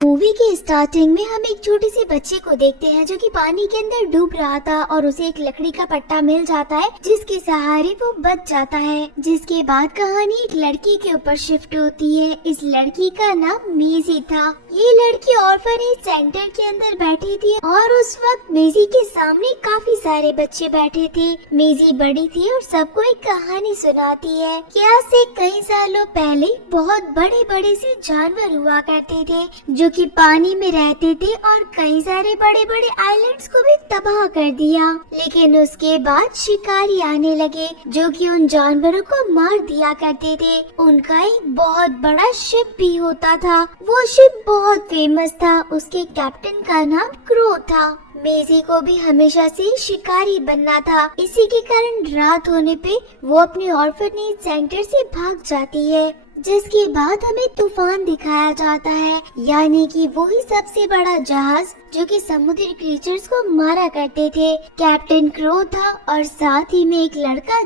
Movie के starting में हम एक छोटे से बच्चे को देखते हैं जो कि पानी के अंदर डूब रहा था और उसे एक लकड़ी का पट्टा मिल जाता है जिसके सहारे वो बच जाता है। जिसके बाद कहानी एक लड़की के ऊपर शिफ्ट होती है। इस लड़की का नाम मेजी था। ये लड़की ऑर्फनेज सेंटर के अंदर बैठी थी और उस वक्त मेजी के सामने काफी सारे बच्चे बैठे थे। मेजी बड़ी थी और सबको एक कहानी सुनाती है कि आज से कई सालों पहले बहुत बड़े बड़े से जानवर हुआ करते थे जो कि पानी में रहते थे और कई सारे बड़े बड़े आइलैंड्स को भी तबाह कर दिया। लेकिन उसके बाद शिकारी आने लगे जो कि उन जानवरों को मार दिया करते थे। उनका एक बहुत बड़ा शिप भी होता था। वो शिप बहुत फेमस था। उसके कैप्टन का नाम क्रो था। मेजी को भी हमेशा से शिकारी बनना था। इसी के कारण रात होने पे वो अपने ऑर्फनेज सेंटर से भाग जाती है। जिसके बाद हमें तूफान दिखाया जाता है, यानी कि वही सबसे बड़ा जहाज जो कि समुद्री क्रीचर्स को मारा करते थे। कैप्टन क्रो था और साथ ही में एक लड़का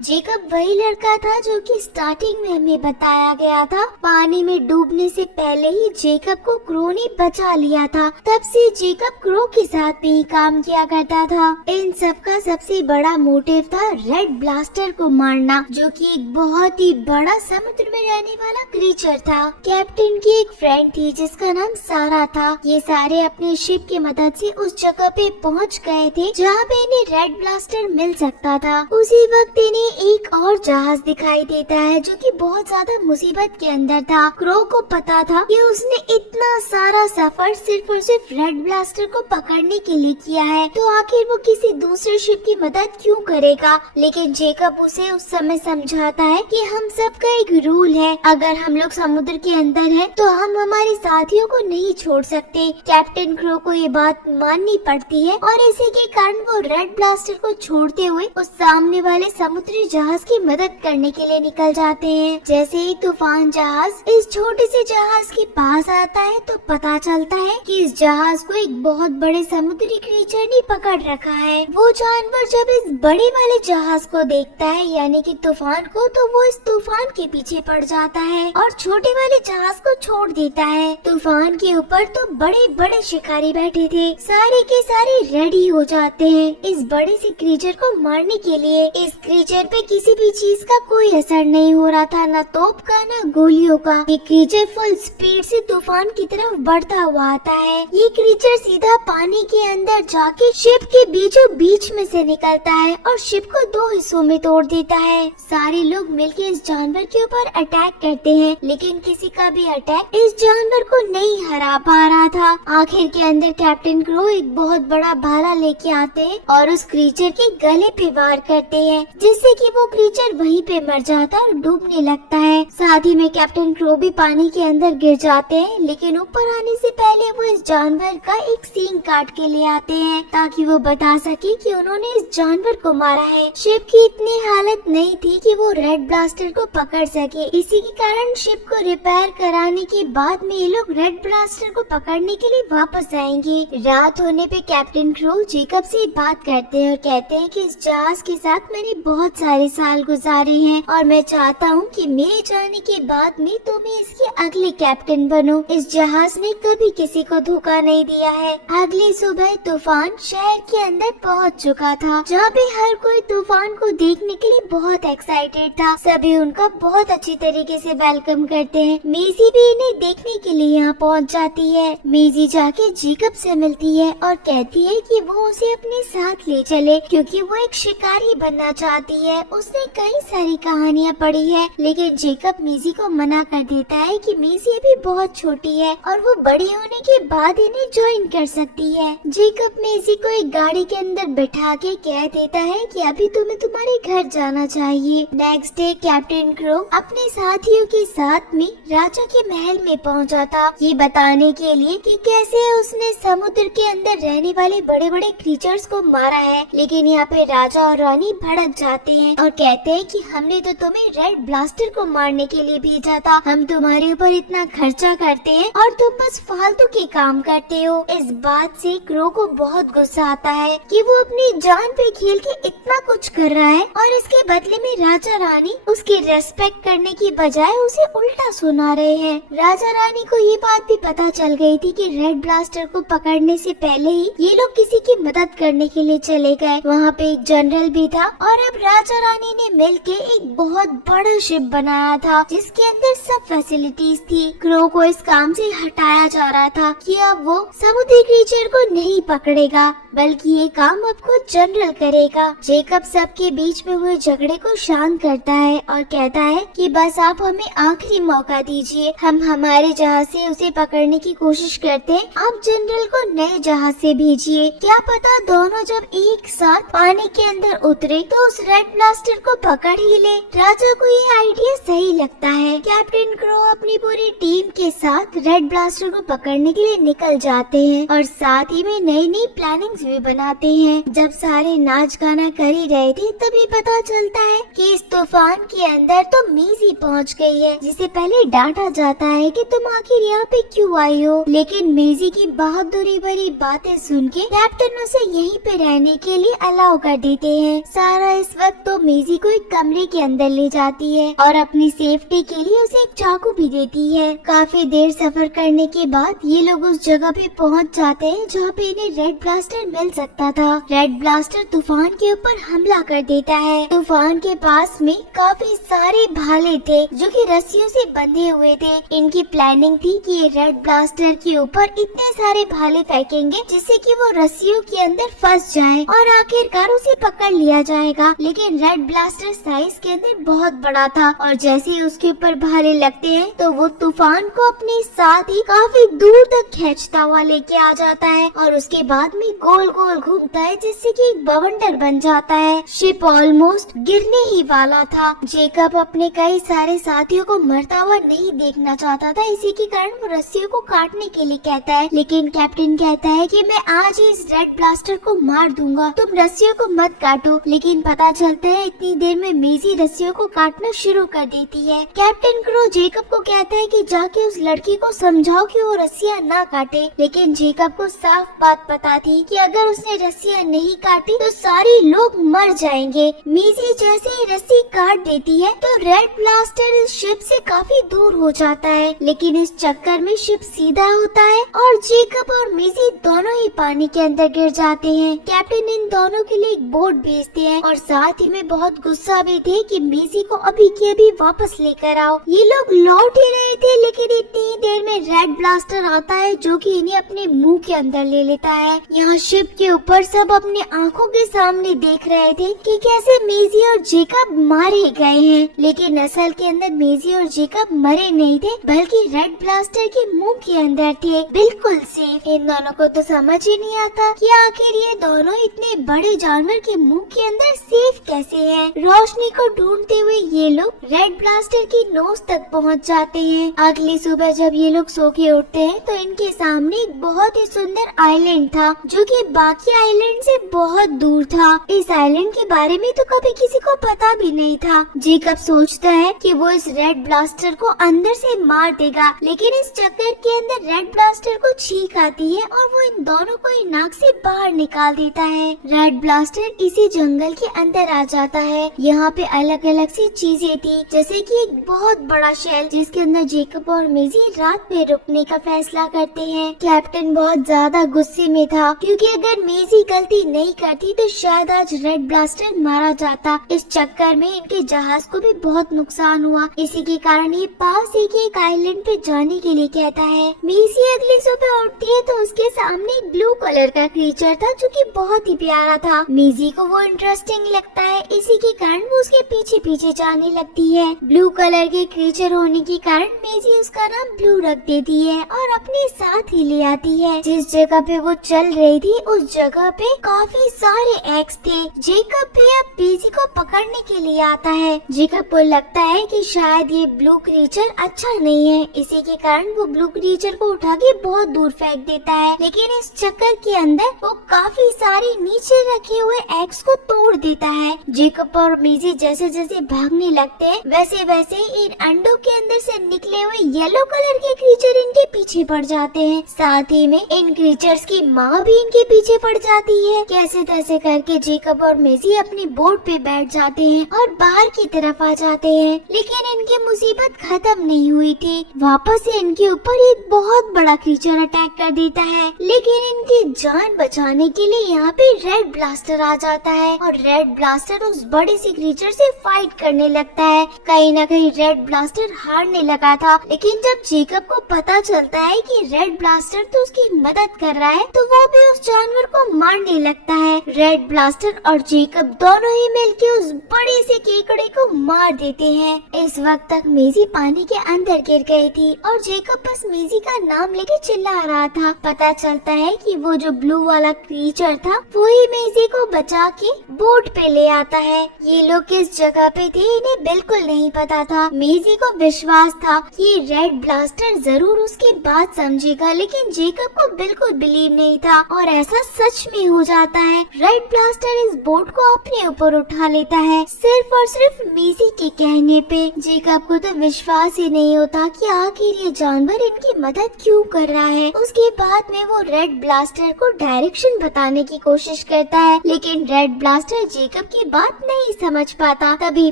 जेकब वही लड़का था जो कि स्टार्टिंग में हमें बताया गया था। पानी में डूबने से पहले ही जेकब को क्रो ने बचा लिया था। तब से जेकब क्रो के साथ में ही काम किया करता था। इन सब का सबसे बड़ा मोटिव था रेड ब्लास्टर को मारना जो कि एक बहुत ही बड़ा समुद्र में रहने वाला क्रीचर था। कैप्टन की एक फ्रेंड थी जिसका नाम सारा था। ये सारे अपने शिप की मदद से उस जगह पे पहुंच गए थे जहाँ पे इन्हें रेड ब्लास्टर मिल सकता था। उसी वक्त इन्हें एक और जहाज दिखाई देता है जो कि बहुत ज्यादा मुसीबत के अंदर था। क्रो को पता था कि उसने इतना सारा सफर सिर्फ और सिर्फ रेड ब्लास्टर को पकड़ने के लिए किया है, तो आखिर वो किसी दूसरे शिप की मदद क्यों करेगा। लेकिन जेकब उसे उस समय समझाता है कि हम सबका एक रूल है, अगर हम लोग समुद्र के अंदर हैं तो हम हमारे साथियों को नहीं छोड़ सकते। कैप्टन क्रो को ये बात माननी पड़ती है और इसी के कारण वो रेड ब्लास्टर को छोड़ते हुए उस सामने वाले समुद्री जहाज की मदद करने के लिए निकल जाते हैं। जैसे ही तूफान जहाज इस छोटे से जहाज के पास आता है तो पता चलता है कि इस जहाज को एक बहुत बड़े समुद्री क्रीचर ने पकड़ रखा है। वो जानवर जब इस बड़े वाले जहाज को देखता है यानी कि तूफान को, तो वो इस तूफान के पीछे पड़ जाता है और छोटे वाले जहाज को छोड़ देता है। तूफान के ऊपर तो बड़े बड़े शिकारी बैठे थे। सारे के सारे रेडी हो जाते हैं इस बड़े से क्रीचर को मारने के लिए। इस क्रीचर पे किसी भी चीज का कोई असर नहीं हो रहा था, न तोप का न गोलियों का। ये क्रीचर फुल स्पीड से तूफान की तरफ बढ़ता हुआ आता है। ये क्रीचर सीधा पानी के अंदर जाके शिप के बीचों बीच में से निकलता है और शिप को दो हिस्सों में तोड़ देता है। सारे लोग मिलकर इस जानवर के ऊपर अटैक करते हैं लेकिन किसी का भी अटैक इस जानवर को नहीं हरा पा रहा था। आखिर के अंदर कैप्टन क्रो एक बहुत बड़ा भाला लेके आते हैं और उस क्रीचर के गले पे वार करते हैं जिससे कि वो क्रीचर वहीं पे मर जाता है और डूबने लगता है। साथ ही में कैप्टन क्रो भी पानी के अंदर गिर जाते हैं लेकिन ऊपर आने से पहले वो इस जानवर का एक सींग काट के ले आते हैं ताकि वो बता सके कि उन्होंने इस जानवर को मारा है। शिप की इतनी हालत नहीं थी कि वो रेड ब्लास्टर को पकड़ सके। इसी के कारण शिप को रिपेयर कराने के बाद में ये लोग रेड ब्लास्टर को पकड़ने के लिए वापस आएंगे। रात होने पे कैप्टन क्रो जेकब से बात करते हैं और कहते हैं कि इस जहाज के साथ मैंने बहुत सारे साल गुजारे हैं और मैं चाहता हूँ कि मेरे जाने के बाद में तुम्हें इसके अगले कैप्टन बनो। इस जहाज ने कभी किसी को धोखा नहीं दिया है। अगली सुबह तूफान शहर के अंदर पहुँच चुका था जहाँ पे हर कोई तूफान को देखने के लिए बहुत एक्साइटेड था। सभी उनका बहुत अच्छी तरीके से वेलकम करते हैं। मेजी भी इन्हें देखने के लिए यहाँ पहुँच जाती है। मेजी जाके जेकब से मिलती है और कहती है कि वो उसे अपने साथ ले चले क्योंकि वो एक शिकारी बनना चाहती है। उसने कई सारी कहानियाँ पढ़ी है लेकिन जेकब मेजी को मना कर देता है कि मेजी अभी बहुत छोटी है और वो बड़ी होने के बाद इन्हें ज्वाइन कर सकती है। जेकब मेजी को एक गाड़ी के अंदर बैठा के कह देता है कि अभी तुम्हें तुम्हारे घर जाना चाहिए। नेक्स्ट डे कैप्टन क्रो अपने साथियों के साथ में राजा के महल में पहुंचा था ये बताने के लिए कि कैसे उसने समुद्र के अंदर रहने वाले बड़े बड़े क्रीचर्स को मारा है। लेकिन यहाँ पे राजा और रानी भड़क जाते हैं और कहते हैं कि हमने तो तुम्हें रेड ब्लास्टर को मारने के लिए भेजा था, हम तुम्हारे ऊपर इतना खर्चा करते हैं और तुम बस फालतू के काम करते हो। इस बात से क्रो को बहुत गुस्सा आता है कि वो अपनी जान पे खेल के इतना कुछ कर रहा है और इसके बदले में राजा रानी उसकी रेस्पेक्ट करने की बजाय उसे उल्टा सुना रहे हैं। राजा रानी को ये बात भी पता चल गई थी कि रेड ब्लास्टर को पकड़ने से पहले ही ये लोग किसी की मदद करने के लिए चले गए। वहाँ पे एक जनरल भी था और अब राजा रानी ने मिलके एक बहुत बड़ा शिप बनाया था जिसके अंदर सब फैसिलिटीज थी। क्रो को इस काम से हटाया जा रहा था कि अब वो समुद्री क्रीचर को नहीं पकड़ेगा बल्कि ये काम अब खुद जनरल करेगा। जेकब सबके बीच में हुए झगड़े को शांत करता है और कहता है कि बस आप हमें आखिरी मौका दीजिए, हम हमारे जहाज से उसे पकड़ने की कोशिश करते हैं, आप जनरल को नए जहाज से भेजिए। क्या पता दोनों जब एक साथ पानी के अंदर उतरे तो उस रेड ब्लास्टर को पकड़ ही ले। राजा को ये आइडिया सही लगता है। कैप्टन क्रो अपनी पूरी टीम के साथ रेड ब्लास्टर को पकड़ने के लिए निकल जाते हैं और साथ ही में नई नई प्लानिंग्स भी बनाते हैं। जब सारे नाच गाना कर ही रहे थे तभी पता चलता है कि इस तूफान के अंदर तो मेजी पहुंच गई है, जिसे पहले डांटा जाता है कि तुम आखिर यहाँ पे क्यों आई हो। लेकिन मेजी की बहादुरी भरी बातें सुन के कैप्टन उसे यहीं पे रहने के लिए अलाउ कर देते हैं। सारा इस वक्त तो मेजी को एक कमरे के अंदर ले जाती है और अपनी सेफ्टी के लिए उसे एक चाकू भी देती है। काफी देर सफर करने के बाद ये लोग उस जगह पे पहुंच जाते हैं जहाँ पे इन्हें रेड ब्लास्टर मिल सकता था। रेड ब्लास्टर तूफान के ऊपर हमला कर देता है। तूफान के पास में काफी सारे भाले थे जो कि रस्सियों से बंधे हुए थे। इनकी प्लानिंग थी कि ये रेड ब्लास्टर के ऊपर इतने सारे भाले फेंकेंगे जिससे कि वो रस्सियों के अंदर फंस जाए और आखिरकार उसे पकड़ लिया जाएगा। लेकिन रेड ब्लास्टर साइज के अंदर बहुत बड़ा था और जैसे ही उसके ऊपर भाले लगते हैं तो वो तूफान को अपने साथ ही काफी दूर तक खींचता हुआ लेके आ जाता है और उसके बाद में गोल गोल घूमता है जिससे कि एक बवंडर बन जाता है। शिप ऑलमोस्ट गिरने ही वाला था। जेकब अपने कई सारे साथियों को मरता हुआ नहीं देखना चाहता था, इसी के कारण वो रस्सियों को काटने के लिए कहता है। लेकिन कैप्टन कहता है कि मैं आज ही इस रेड ब्लास्टर को मार दूंगा, तुम रस्सियों को मत काटो। लेकिन पता चलता है इतनी देर में मेजी रस्सियों को काटना शुरू कर देती है। कैप्टन क्रो जेकब को कहता है कि जाके उस लड़की को समझाओ कि वो रस्सियाँ ना काटे। लेकिन जेकब को साफ बात पता थी कि अगर उसने रस्सियाँ नहीं काटी तो सारे लोग मर जाएंगे। मेजी जैसे ही रस्सी काट देती है तो रेड ब्लास्टर इस शिप से काफी दूर हो जाता है। लेकिन इस चक्कर में शिप सीधा होता है और जेकब और मेजी दोनों ही पानी के अंदर गिर जाते हैं। कैप्टन इन दोनों के लिए एक बोट भेजते हैं और साथ ही में बहुत गुस्सा भी थे कि मेजी को अभी के अभी वापस लेकर आओ। ये लोग लौट ही रहे थे लेकिन इतनी देर में रेड ब्लास्टर आता है जो कि इन्हें अपने मुंह के अंदर ले लेता है। यहाँ शिप के ऊपर सब अपने आंखों के सामने देख रहे थे कि कैसे मेजी और जेकब मारे गए हैं, लेकिन असल के अंदर मेजी और जेकब मरे नहीं थे बल्कि रेड ब्लास्टर के मुंह के अंदर थे, बिल्कुल सेफ। इन दोनों को तो समझ ही नहीं आता कि आखिर ये दोनों इतने बड़े जानवर के मुंह के अंदर सेफ कैसे हैं। रोशनी को ढूंढते हुए ये लोग रेड ब्लास्टर की नोज तक पहुंच जाते हैं। अगली सुबह जब ये लोग सो के उठते हैं तो इनके सामने एक बहुत ही सुंदर आइलैंड था जो कि बाकी आइलैंड से बहुत दूर था। इस आइलैंड के बारे में तो कभी किसी को पता भी नहीं था। जेकब सोचता है कि वो इस रेड ब्लास्टर को अंदर से मार देगा, लेकिन इस चक्कर के अंदर रेड ब्लास्टर को छींक आती है और वो इन दोनों को ही नाक से बाहर निकाल देता है। रेड ब्लास्टर इसी जंगल के अंदर आ जाता है। यहाँ पे अलग अलग सी चीजें थी जैसे कि एक बहुत बड़ा शेल जिसके अंदर जेकब और मेजी रात में रुकने का फैसला करते हैं। कैप्टन बहुत ज्यादा गुस्से में था क्योंकि अगर मेजी गलती नहीं करती तो शायद आज रेड ब्लास्टर मारा जाता। इस चक्कर में इनके जहाज को भी बहुत नुकसान हुआ। इसी के कारण ये पास ही के एक आइलैंड पे जाने के लिए कहता है। मेजी अगली सुबह उठती है तो उसके सामने एक ब्लू कलर का क्रीचर था जो कि बहुत ही प्यारा था। मेजी को वो इंटरेस्टिंग लगता है, इसी के कारण वो उसके पीछे पीछे जाने लगती है। ब्लू कलर के क्रीचर होने के कारण मेजी उसका नाम ब्लू रख देती है और अपने साथ ही ले आती है। जिस जगह पे वो चल रही थी उस जगह पे काफी सारे एग्स थे। जेकब भी अब मेजी को पकड़ने के लिए आता है। जेकब को लगता है कि शायद ये ब्लू क्रीचर अच्छा नहीं है, इसी के कारण वो ब्लू क्रीचर को उठा के बहुत दूर फेंक देता है, लेकिन इस चक्कर के अंदर वो काफी सारे नीचे रखे हुए एग्स को तोड़ देता है। जेकब और मेजी जैसे जैसे भागने लगते हैं वैसे वैसे इन अंडों के अंदर से निकले हुए येलो कलर के क्रीचर इनके पीछे पड़ जाते हैं। साथ ही में इन क्रीचर्स की माँ भी इनके पीछे पड़ जाती है। कैसे तैसे करके जेकब और मेजी अपनी बोट पे बैठ जाते हैं और बाहर की तरफ आ जाते हैं, लेकिन इनकी मुसीबत खत्म नहीं हुई थी। वापस से इनके ऊपर एक बहुत बड़ा क्रीचर अटैक कर देता है, लेकिन इनकी जान बचाने के लिए यहाँ पे रेड ब्लास्टर आ जाता है और रेड ब्लास्टर उस बड़े से क्रीचर से फाइट करने लगता है। कहीं न कहीं रेड ब्लास्टर हारने लगा था, लेकिन जब जेकब को पता चलता है कि रेड ब्लास्टर तो उसकी मदद कर रहा है तो वो भी उस जानवर को मारने लगता है। रेड ब्लास्टर और जेकब दोनों ही मिलके उस बड़े से केकड़े को मार देते हैं। इस वक्त तक मेजी पानी के अंदर गिर गई थी और जेकब बस मेजी का नाम लेके चिल्ला रहा था। पता चलता है कि वो जो ब्लू वाला क्रीचर था वो ही मेजी को बचा के बोट पे ले आता है। ये लोग किस जगह पे थे इन्हें बिल्कुल नहीं पता था। मेजी को विश्वास था कि रेड ब्लास्टर जरूर उसकी बात समझेगा, लेकिन जेकब को बिल्कुल बिलीव नहीं था और ऐसा सच में हो जाता है। रेड ब्लास्टर इस बोट को अपने ऊपर उठा लेता है सिर्फ और सिर्फ मेजी के कहने पे। जेकब को तो विश्वास ही नहीं होता कि आखिर ये जानवर इनकी मदद क्यों कर रहा है। उसके बाद में वो रेड ब्लास्टर को डायरेक्शन बताने की कोशिश करता है, लेकिन रेड ब्लास्टर जेकब की बात नहीं समझ पाता। तभी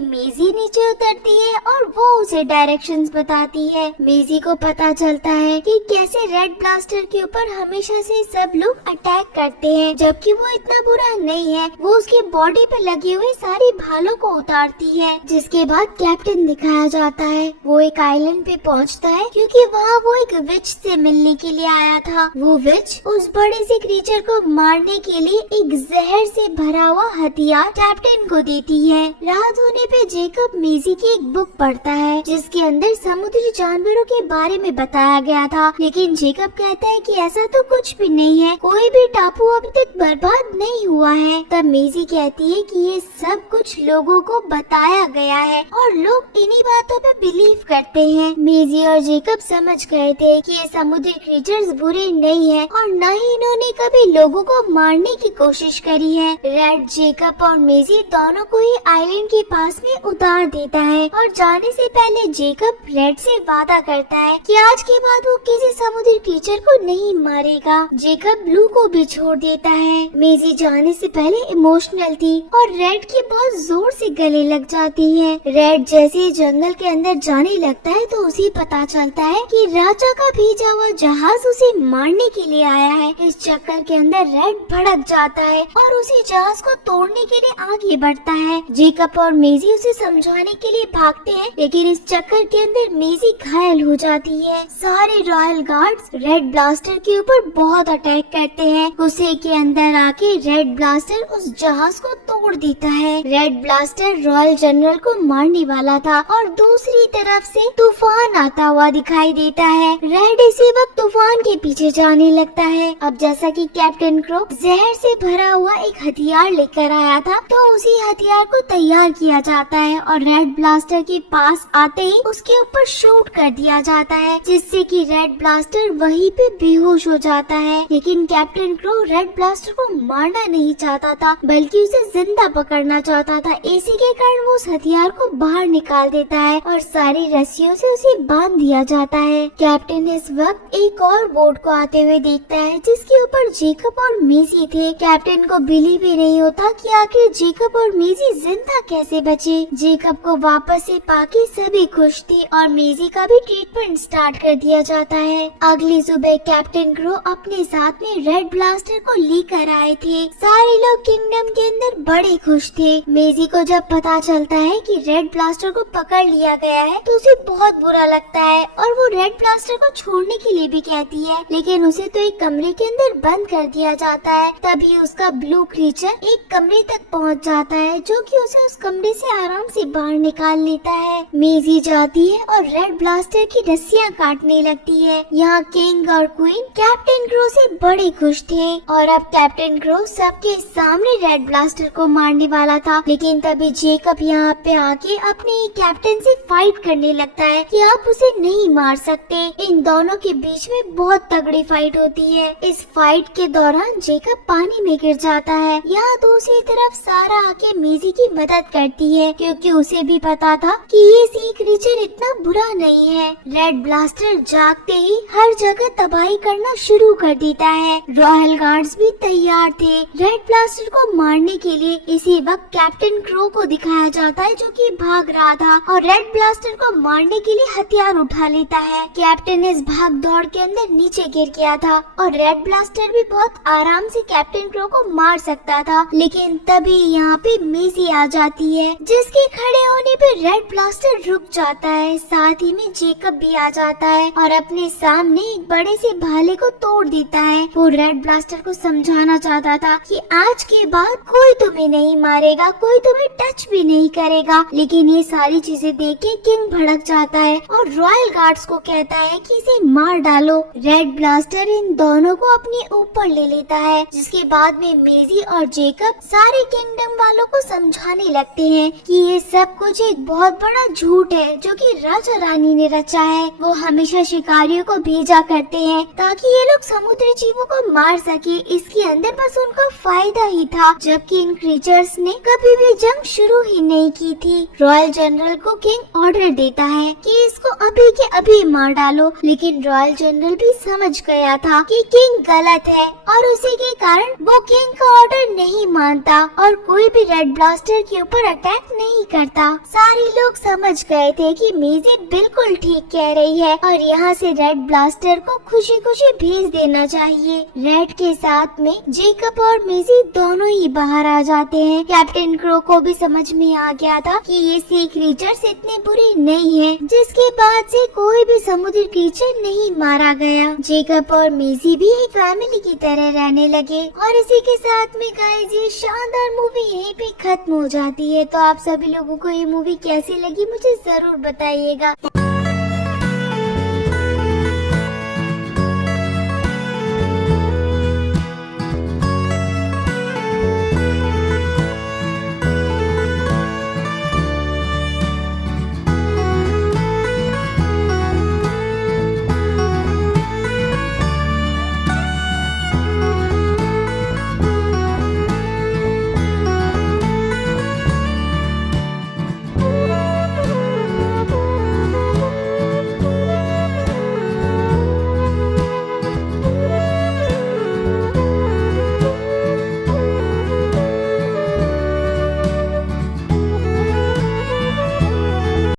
मेजी नीचे उतरती है और वो उसे डायरेक्शंस बताती है। मेजी को पता चलता है कि कैसे रेड ब्लास्टर के ऊपर हमेशा से सब लोग अटैक करते हैं, जबकि वो इतना बुरा नहीं है। वो उसके बॉडी पे लगे हुए सारी भालों को उतारती है। जिसके बाद कैप्टन दिखाया जाता है। वो एक आइलैंड पे पहुंचता है क्योंकि वहाँ वो एक विच से मिलने के लिए आया था। वो विच उस बड़े से क्रीचर को मारने के लिए एक जहर से भरा हुआ हथियार कैप्टन को देती है। रात होने पे जेकब मेजी की एक बुक पढ़ता है जिसके अंदर समुद्री जानवरों के बारे में बताया गया था, लेकिन जेकब कहता है कि ऐसा तो कुछ भी नहीं है, कोई भी टापू अभी तक बर्बाद नहीं हुआ है। तब मेजी कहती है कि ये सब कुछ लोगों को बताया गया है और लोग इन्हीं बातों पे बिलीव करते हैं। मेजी और जेकब समझ गए थे कि ये समुद्री क्रीचर्स बुरे नहीं है और न ही इन्होंने कभी लोगों को मारने की कोशिश करी है। रेड जेकब और मेजी दोनों को ही आइलैंड के पास में उतार देता है और जाने से पहले जेकब रेड से वादा करता है कि आज के बाद वो किसी समुद्री क्रीचर को नहीं मारेगा। जेकब ब्लू को भी छोड़ देता है। मेजी जाने से पहले इमोशनल थी और रेड की बहुत जोर से गले लग जाती है। रेड जैसे ही जंगल के अंदर जाने लगता है तो उसे पता चलता है कि राजा का भेजा हुआ जहाज उसे मारने के लिए आया है। इस चक्कर के अंदर रेड भड़क जाता है और उसी जहाज को तोड़ने के लिए आगे बढ़ता है। जेकब और मेजी उसे समझाने के लिए भागते हैं, लेकिन इस चक्कर के अंदर मेजी घायल हो जाती है। सारे रॉयल गार्ड्स रेड ब्लास्टर के ऊपर बहुत अटैक करते हैं। गुस्से के अंदर आके रेड ब्लास्टर उस जहाज को तोड़ देता है। रेड ब्लास्टर रॉयल जनरल को मारने वाला था और दूसरी तरफ से तूफान आता हुआ दिखाई देता है। रेड इसी वक्त तूफान के पीछे जाने लगता है। अब जैसा कि कैप्टन क्रो जहर से भरा हुआ एक हथियार लेकर आया था, तो उसी हथियार को तैयार किया जाता है और रेड ब्लास्टर के पास आते ही उसके ऊपर शूट कर दिया जाता है, जिससे कि रेड ब्लास्टर वहीं पे बेहोश हो जाता है। लेकिन कैप्टन क्रो रेड ब्लास्टर को मारना नहीं चाहता था, बल्कि उसे जिंदा पकड़ना चाहता था। इसी के कारण वो उस हथियार को बाहर निकाल देता है और सारी रस्सियों से उसे बांध दिया जाता है। कैप्टन इस वक्त एक और बोट को आते हुए देखता है जिसके ऊपर जेकब और मेजी थे। कैप्टन को बिलीव ही नहीं होता कि आखिर जेकब और मेजी जिंदा कैसे बचे। जेकब को वापस से पाके सभी खुश थे और मेजी का भी ट्रीटमेंट स्टार्ट कर दिया जाता है। अगली सुबह कैप्टन क्रो अपने साथ में रेड ब्लास्टर को लेकर आए थे। सारे लोग किंगडम के अंदर बड़े खुश थे। मेजी को जब पता चलता है कि रेड ब्लास्टर को पकड़ लिया गया है तो उसे बहुत बुरा लगता है और वो रेड ब्लास्टर को छोड़ने के लिए भी कहती है, लेकिन उसे तो एक कमरे के अंदर बंद कर दिया जाता है। तभी उसका ब्लू क्रीचर एक कमरे तक पहुंच जाता है, जो कि उसे उस कमरे से आराम से बाहर निकाल लेता है। मेजी जाती है और रेड ब्लास्टर की रस्सियां काटने लगती है। यहाँ किंग और क्वीन कैप्टन क्रो से बड़े खुश थे और अब कैप्टन क्रो सबके सामने रेड ब्लास्टर को मारने वाला था, लेकिन तभी जेकब यहाँ पे आके अपने कैप्टन से फाइट करने लगता है कि आप उसे नहीं मार सकते। इन दोनों के बीच में बहुत तगड़ी फाइट होती है। इस फाइट के दौरान जेकब पानी में गिर जाता है। यहाँ दूसरी तरफ सारा आके मेजी की मदद करती है, क्योंकि उसे भी पता था कि ये सी क्रीचर इतना बुरा नहीं है। रेड ब्लास्टर जागते ही हर जगह तबाही करना शुरू कर देता है। रॉयल गार्ड्स भी तैयार थे रेड ब्लास्टर को मारने के लिए। इसी वक्त कैप्टन क्रो को दिखाया जाता है जो कि भाग रहा था और रेड ब्लास्टर को मारने के लिए हथियार उठा लेता है। कैप्टन इस भाग दौड़ के अंदर नीचे गिर गया था और रेड ब्लास्टर भी बहुत आराम से कैप्टन क्रो को मार सकता था, लेकिन तभी यहाँ पे मेजी आ जाती है, जिसके खड़े होने पे रेड ब्लास्टर रुक जाता है। साथ ही में जेकब भी आ जाता है और अपने सामने एक बड़े से भाले को तोड़ देता है। वो रेड ब्लास्टर को समझाना चाहता था कि आज के बाद कोई तुम्हें नहीं मारेगा, कोई तुम्हें टच भी नहीं करेगा, लेकिन ये सारी चीजें देख के किंग भड़क जाता है और रॉयल गार्ड्स को कहता है कि इसे मार डालो। रेड ब्लास्टर इन दोनों को अपने ऊपर ले लेता है, जिसके बाद में मेजी और जेकब सारे किंगडम वालों को समझाने लगते हैं कि ये सब कुछ एक बहुत बड़ा झूठ है जो कि राजा रानी ने रचा है। वो हमेशा शिकारियों को भेजा करते हैं ताकि ये लोग समुद्री जीवों को मार सके। इसके अंदर बस उनका फायदा ही था, जबकि इन क्रीचर्स ने कभी भी जंग शुरू ही नहीं की थी। रॉयल जनरल को किंग ऑर्डर देता है कि इसको अभी के अभी मार डालो, लेकिन रॉयल जनरल भी समझ गया था कि किंग गलत है और उसी के कारण वो किंग का ऑर्डर नहीं मानता और कोई भी रेड ब्लास्टर के ऊपर अटैक नहीं करता। सारे लोग समझ गए थे कि मेजी बिल्कुल ठीक कह रही है और यहाँ से रेड ब्लास्टर को खुशी खुशी भेज देना चाहिए। रेड के साथ में जेकब और मेजी दोनों ही बाहर आ जाते हैं। कैप्टन क्रो को भी समझ में आ गया था कि ये सी क्रीचर्स इतने बुरे नहीं हैं, जिसके बाद से कोई भी समुद्री क्रीचर नहीं मारा गया। जेकब और मेजी भी एक फैमिली की तरह रहने लगे और इसी के साथ में गाइस ये शानदार मूवी यहीं पे खत्म हो जाती है। तो आप सभी लोगों को ये मूवी कैसी लगी मुझे जरूर बताइएगा।